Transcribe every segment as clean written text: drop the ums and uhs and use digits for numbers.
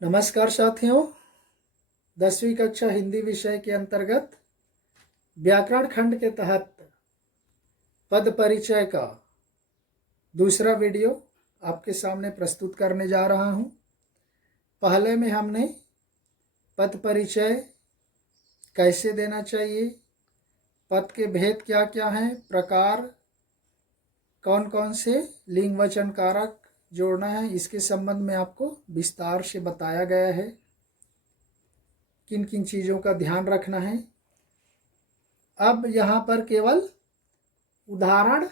नमस्कार साथियों, 10वीं कक्षा हिंदी विषय के अंतर्गत व्याकरण खंड के तहत पद परिचय का दूसरा वीडियो आपके सामने प्रस्तुत करने जा रहा हूं। पहले में हमने पद परिचय कैसे देना चाहिए, पद के भेद क्या क्या हैं, प्रकार कौन कौन से लिंग वचन कारक जोड़ना है, इसके संबंध में आपको विस्तार से बताया गया है। किन किन चीज़ों का ध्यान रखना है। अब यहाँ पर केवल उदाहरण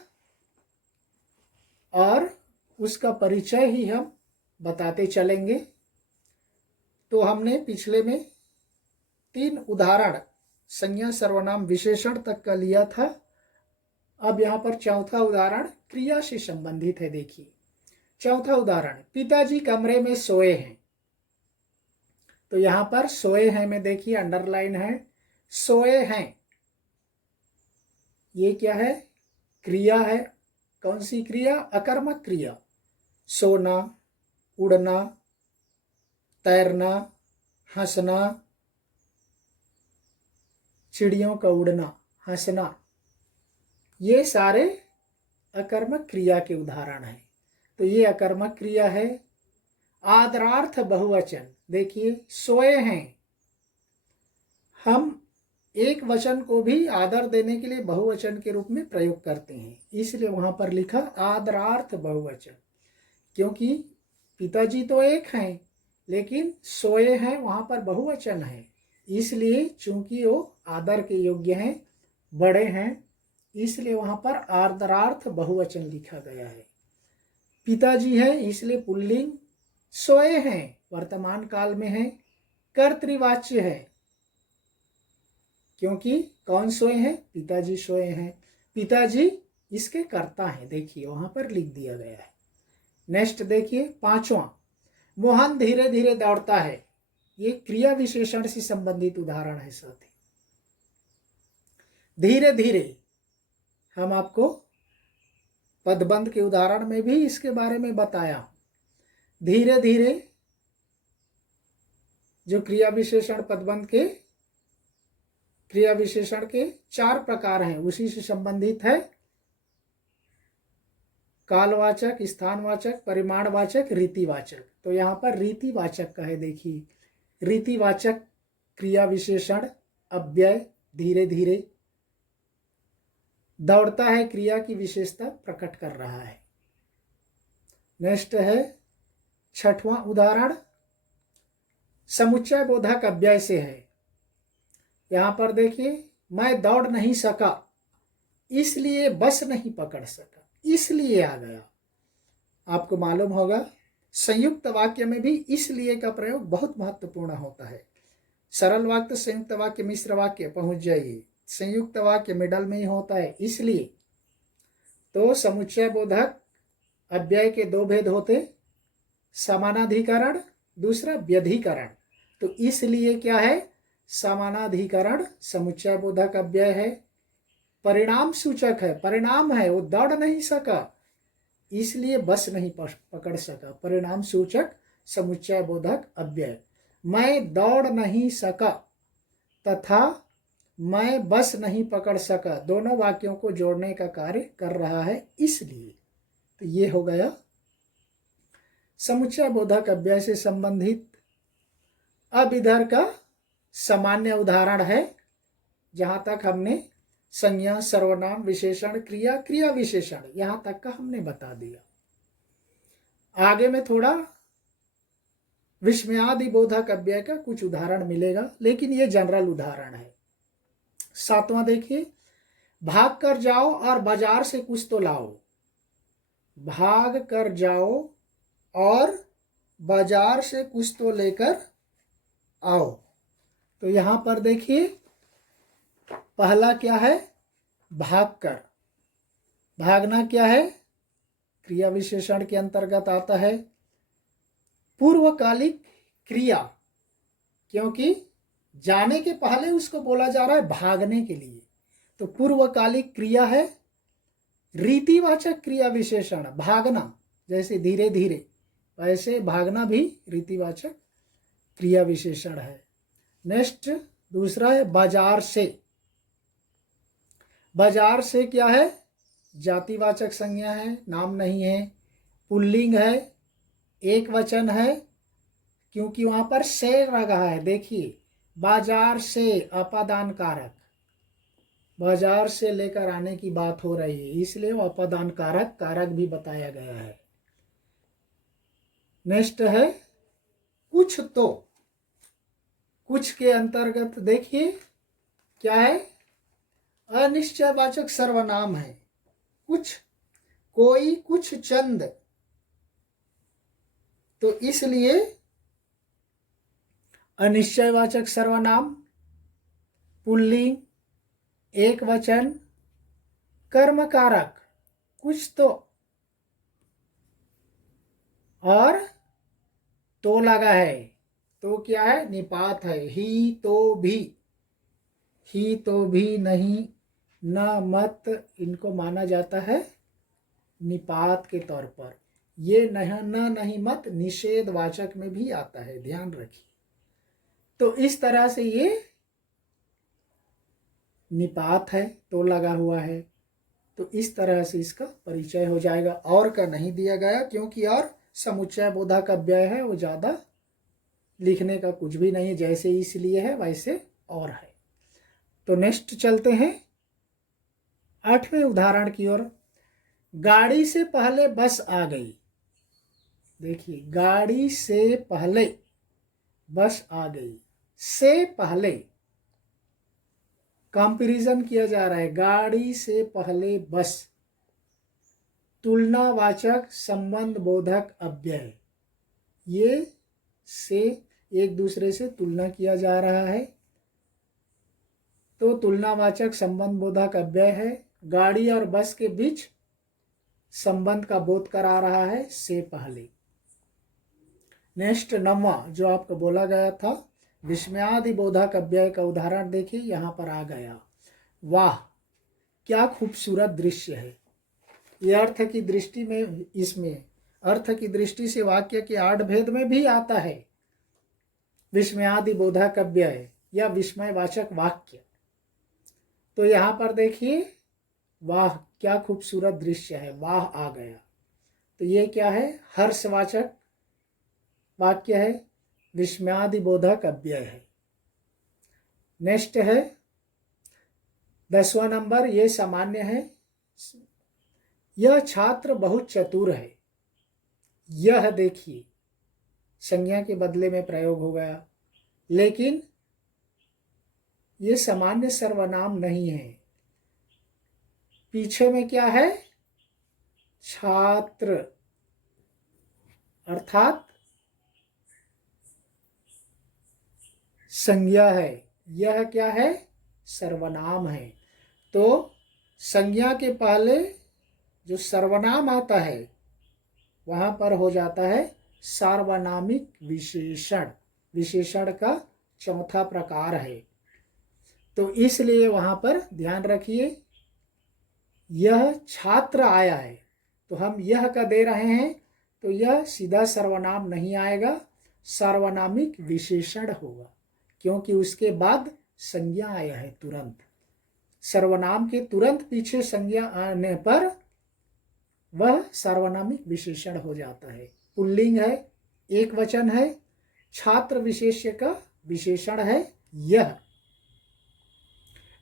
और उसका परिचय ही हम बताते चलेंगे। तो हमने पिछले में 3 उदाहरण संज्ञा सर्वनाम विशेषण तक का लिया था। अब यहाँ पर चौथा उदाहरण क्रिया से संबंधित है। देखिए चौथा उदाहरण, पिताजी कमरे में सोए हैं। तो यहाँ पर सोए हैं में देखिए अंडरलाइन है, सोए हैं ये क्या है, क्रिया है। कौन सी क्रिया? अकर्मक क्रिया। सोना, उड़ना, तैरना, हंसना, चिड़ियों का उड़ना, हंसना, ये सारे अकर्मक क्रिया के उदाहरण हैं। तो ये अकर्मक क्रिया है। आदरार्थ बहुवचन, देखिए सोए हैं, हम एक वचन को भी आदर देने के लिए बहुवचन के रूप में प्रयोग करते हैं, इसलिए वहां पर लिखा आदरार्थ बहुवचन। क्योंकि पिताजी तो एक हैं लेकिन सोए हैं वहां पर बहुवचन है, इसलिए चूंकि वो आदर के योग्य हैं, बड़े हैं, इसलिए वहां पर आदरार्थ बहुवचन लिखा गया है। पिताजी है इसलिए पुल्लिंग, सोए हैं वर्तमान काल में है, कर्तृवाच्य है क्योंकि कौन सोए हैं? पिताजी सोए हैं। पिताजी इसके कर्ता हैं, देखिए वहां पर लिख दिया गया है। नेक्स्ट देखिए पांचवा, मोहन धीरे धीरे दौड़ता है। ये क्रिया विशेषण से संबंधित उदाहरण है साथी। धीरे धीरे हम आपको पदबंध के उदाहरण में भी इसके बारे में बताया। धीरे धीरे जो क्रिया विशेषण पदबंध के क्रिया विशेषण के 4 प्रकार हैं, उसी से संबंधित है। कालवाचक, स्थानवाचक, परिमाणवाचक, रीतिवाचक। तो यहाँ पर रीतिवाचक का है, देखिए रीतिवाचक क्रिया विशेषण अव्यय धीरे धीरे दौड़ता है, क्रिया की विशेषता प्रकट कर रहा है। नेक्स्ट है 6वां उदाहरण, समुच्चय बोधक अव्यय से है। यहां पर देखिए, मैं दौड़ नहीं सका इसलिए बस नहीं पकड़ सका, इसलिए आ गया। आपको मालूम होगा संयुक्त वाक्य में भी इसलिए का प्रयोग बहुत महत्वपूर्ण होता है। सरल वाक्य, संयुक्त वाक्य, मिश्र वाक्य पहुंच जाइए, संयुक्त वाक्य मिडल में ही होता है, इसलिए। तो समुच्चय बोधक अव्यय के 2 भेद होते, समानाधिकरण, दूसरा व्यधिकरण। तो इसलिए क्या है? समानाधिकरण समुच्चय बोधक अव्यय है। परिणाम सूचक है, परिणाम है, वो दौड़ नहीं सका इसलिए बस नहीं पकड़ सका, परिणाम सूचक समुच्चय बोधक अव्यय। मैं दौड़ नहीं सका तथा मैं बस नहीं पकड़ सका, दोनों वाक्यों को जोड़ने का कार्य कर रहा है, इसलिए। तो ये हो गया समुच्चय बोधक अव्यय से संबंधित। अब इधर का सामान्य उदाहरण है, जहां तक हमने संज्ञा, सर्वनाम, विशेषण, क्रिया, क्रिया विशेषण, यहां तक का हमने बता दिया। आगे में थोड़ा विस्मयादि बोधक अव्यय का कुछ उदाहरण मिलेगा, लेकिन ये जनरल उदाहरण है। 7वां देखिए, भाग कर जाओ और बाजार से कुछ तो लाओ। भाग कर जाओ और बाजार से कुछ तो लेकर आओ। तो यहां पर देखिए पहला क्या है? भाग कर। भागना क्या है? क्रिया विशेषण के अंतर्गत आता है। पूर्वकालिक क्रिया, क्योंकि जाने के पहले उसको बोला जा रहा है भागने के लिए, तो पूर्वकालिक क्रिया है। रीतिवाचक क्रिया विशेषण भागना, जैसे धीरे धीरे, वैसे भागना भी रीतिवाचक क्रिया विशेषण है। नेक्स्ट दूसरा है बाजार से। बाजार से क्या है? जातिवाचक संज्ञा है, नाम नहीं है, पुल्लिंग है, एक वचन है, क्योंकि वहां पर से लगा है। देखिए बाजार से अपादान कारक, बाजार से लेकर आने की बात हो रही है, इसलिए वो अपादान कारक कारक भी बताया गया है। नेक्स्ट है कुछ तो। कुछ के अंतर्गत देखिए क्या है? अनिश्चयवाचक सर्वनाम है। कुछ, कोई, कुछ, चंद। तो इसलिए अनिश्चयवाचक सर्वनाम, पुल्लिंग, एक वचन, कर्म कारक कुछ तो, और तो लगा है। तो क्या है? निपात है। ही तो भी, ही तो भी, नहीं, न, मत, इनको माना जाता है निपात के तौर पर। ये न, नहीं, मत निषेधवाचक में भी आता है, ध्यान रखिए। तो इस तरह से ये निपात है, तो लगा हुआ है। तो इस तरह से इसका परिचय हो जाएगा। और का नहीं दिया गया, क्योंकि और समुच्चय बोधक अव्यय है, वो ज़्यादा लिखने का कुछ भी नहीं है। जैसे इसलिए है वैसे और है। तो नेक्स्ट चलते हैं 8वें उदाहरण की ओर। गाड़ी से पहले बस आ गई। देखिए गाड़ी से पहले बस आ गई, से पहले कंपैरिजन किया जा रहा है। गाड़ी से पहले बस, तुलनावाचक संबंध बोधक अव्यय, ये से एक दूसरे से तुलना किया जा रहा है, तो तुलनावाचक संबंध बोधक अव्यय है। गाड़ी और बस के बीच संबंध का बोध करा रहा है से पहले। नेक्स्ट 9वां जो आपको बोला गया था, विस्मयादि बोधक अव्यय का उदाहरण देखिए, यहाँ पर आ गया। वाह क्या खूबसूरत दृश्य है। ये अर्थ की दृष्टि में, इसमें अर्थ की दृष्टि से वाक्य के आठ भेद में भी आता है विस्मयादि बोधक अव्यय या विस्मयवाचक वाक्य। तो यहाँ पर देखिए वाह क्या खूबसूरत दृश्य है, वाह आ गया। तो ये क्या है? हर्षवाचक वाक्य है, विस्मयादि बोधक अव्यय है। नेक्स्ट है 10वां नंबर, ये सामान्य है। यह छात्र बहुत चतुर है। यह देखिए संज्ञा के बदले में प्रयोग हो गया, लेकिन ये सामान्य सर्वनाम नहीं है। पीछे में क्या है? छात्र, अर्थात संज्ञा है। यह क्या है? सर्वनाम है। तो संज्ञा के पहले जो सर्वनाम आता है वहां पर हो जाता है सार्वनामिक विशेषण। विशेषण का चौथा प्रकार है। तो इसलिए वहां पर ध्यान रखिए, यह छात्र आया है तो हम यह का दे रहे हैं, तो यह सीधा सर्वनाम नहीं आएगा, सार्वनामिक विशेषण होगा, क्योंकि उसके बाद संज्ञा आया है तुरंत। सर्वनाम के तुरंत पीछे संज्ञा आने पर वह सार्वनामिक विशेषण हो जाता है। पुल्लिंग है, एक वचन है, छात्र विशेष्य का विशेषण है यह।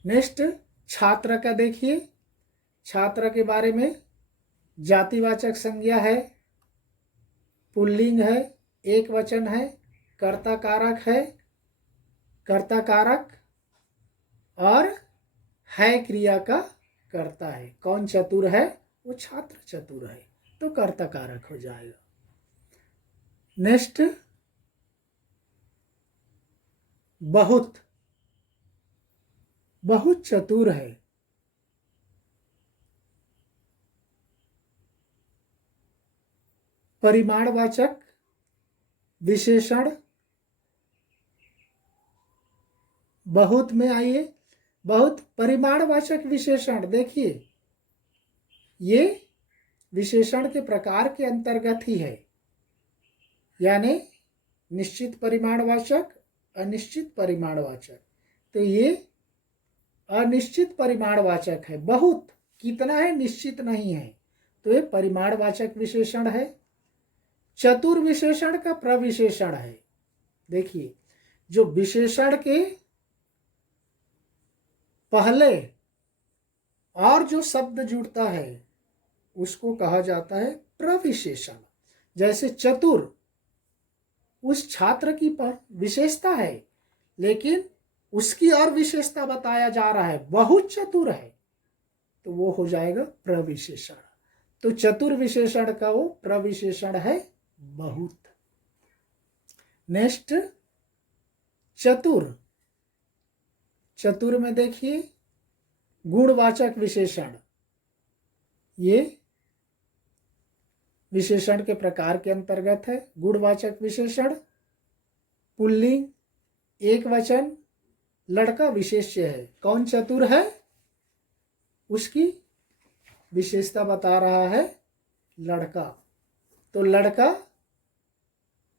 नेक्स्ट छात्र का देखिए, छात्र के बारे में जातिवाचक संज्ञा है, पुल्लिंग है, एक वचन है, कर्ता कारक है, कर्ता कारक और है क्रिया का कर्ता है। कौन चतुर है? वो छात्र चतुर है, तो कर्ता कारक हो जाएगा। नेक्स्ट बहुत, बहुत चतुर है। परिमाणवाचक विशेषण बहुत में आइए, बहुत परिमाणवाचक विशेषण देखिए, ये विशेषण के प्रकार के अंतर्गत ही है। यानी निश्चित परिमाणवाचक, अनिश्चित परिमाणवाचक। तो ये अनिश्चित परिमाणवाचक है, बहुत, कितना है निश्चित नहीं है, तो ये परिमाणवाचक विशेषण है। चतुर विशेषण का प्रविशेषण है। देखिए, जो विशेषण के पहले और जो शब्द जुड़ता है उसको कहा जाता है प्रविशेषण। जैसे चतुर उस छात्र की विशेषता है, लेकिन उसकी और विशेषता बताया जा रहा है, बहुत चतुर है, तो वो हो जाएगा प्रविशेषण। तो चतुर विशेषण का वो प्रविशेषण है बहुत। नेक्स्ट, चतुर। चतुर में देखिए गुणवाचक विशेषण। ये विशेषण के प्रकार के अंतर्गत है। गुणवाचक विशेषण पुल्लिंग, एक वचन, लड़का विशेष्य है। कौन चतुर है उसकी विशेषता बता रहा है लड़का, तो लड़का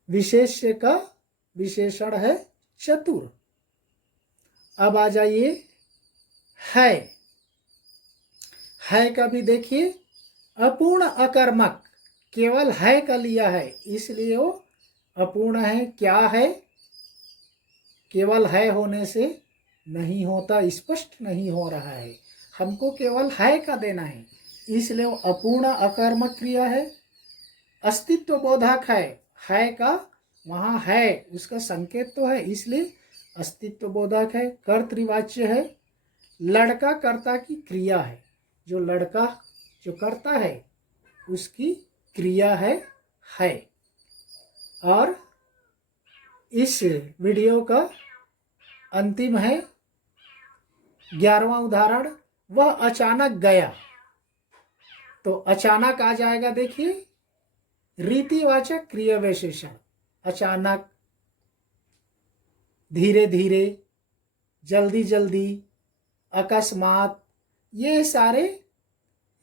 विशेष्य का विशेषण है चतुर। अब आ जाइए है का भी देखिए अपूर्ण अकर्मक, केवल है का लिया है इसलिए वो अपूर्ण है। क्या है, केवल है होने से नहीं होता, स्पष्ट नहीं हो रहा है, हमको केवल है का देना है, इसलिए वो अपूर्ण अकर्मक क्रिया है। अस्तित्व बोधक है का वहाँ है उसका संकेत तो है, इसलिए अस्तित्व बोधक है। कर्तृवाच्य है। लड़का कर्ता की क्रिया है, जो लड़का जो करता है उसकी क्रिया है। और इस वीडियो का अंतिम है 11वां उदाहरण, वह अचानक गया। तो अचानक आ जाएगा, देखिए रीतिवाचक क्रिया विशेषण। अचानक, धीरे धीरे, जल्दी जल्दी, अकस्मात, ये सारे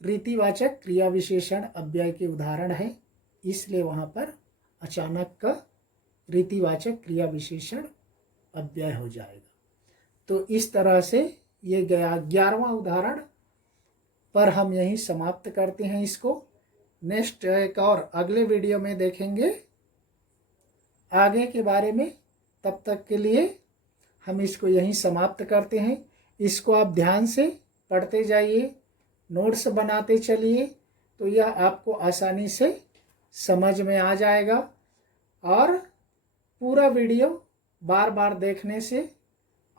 रीतिवाचक क्रिया विशेषण अव्यय के उदाहरण हैं, इसलिए वहाँ पर अचानक का रीतिवाचक क्रिया विशेषण अव्यय हो जाएगा। तो इस तरह से ये गया 11वां उदाहरण पर हम यहीं समाप्त करते हैं इसको। नेक्स्ट एक और अगले वीडियो में देखेंगे आगे के बारे में। तब तक के लिए हम इसको यहीं समाप्त करते हैं। इसको आप ध्यान से पढ़ते जाइए, नोट्स बनाते चलिए, तो यह आपको आसानी से समझ में आ जाएगा। और पूरा वीडियो बार बार देखने से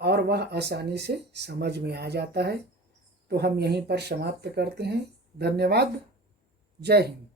और वह आसानी से समझ में आ जाता है। तो हम यहीं पर समाप्त करते हैं। धन्यवाद। जय हिंद।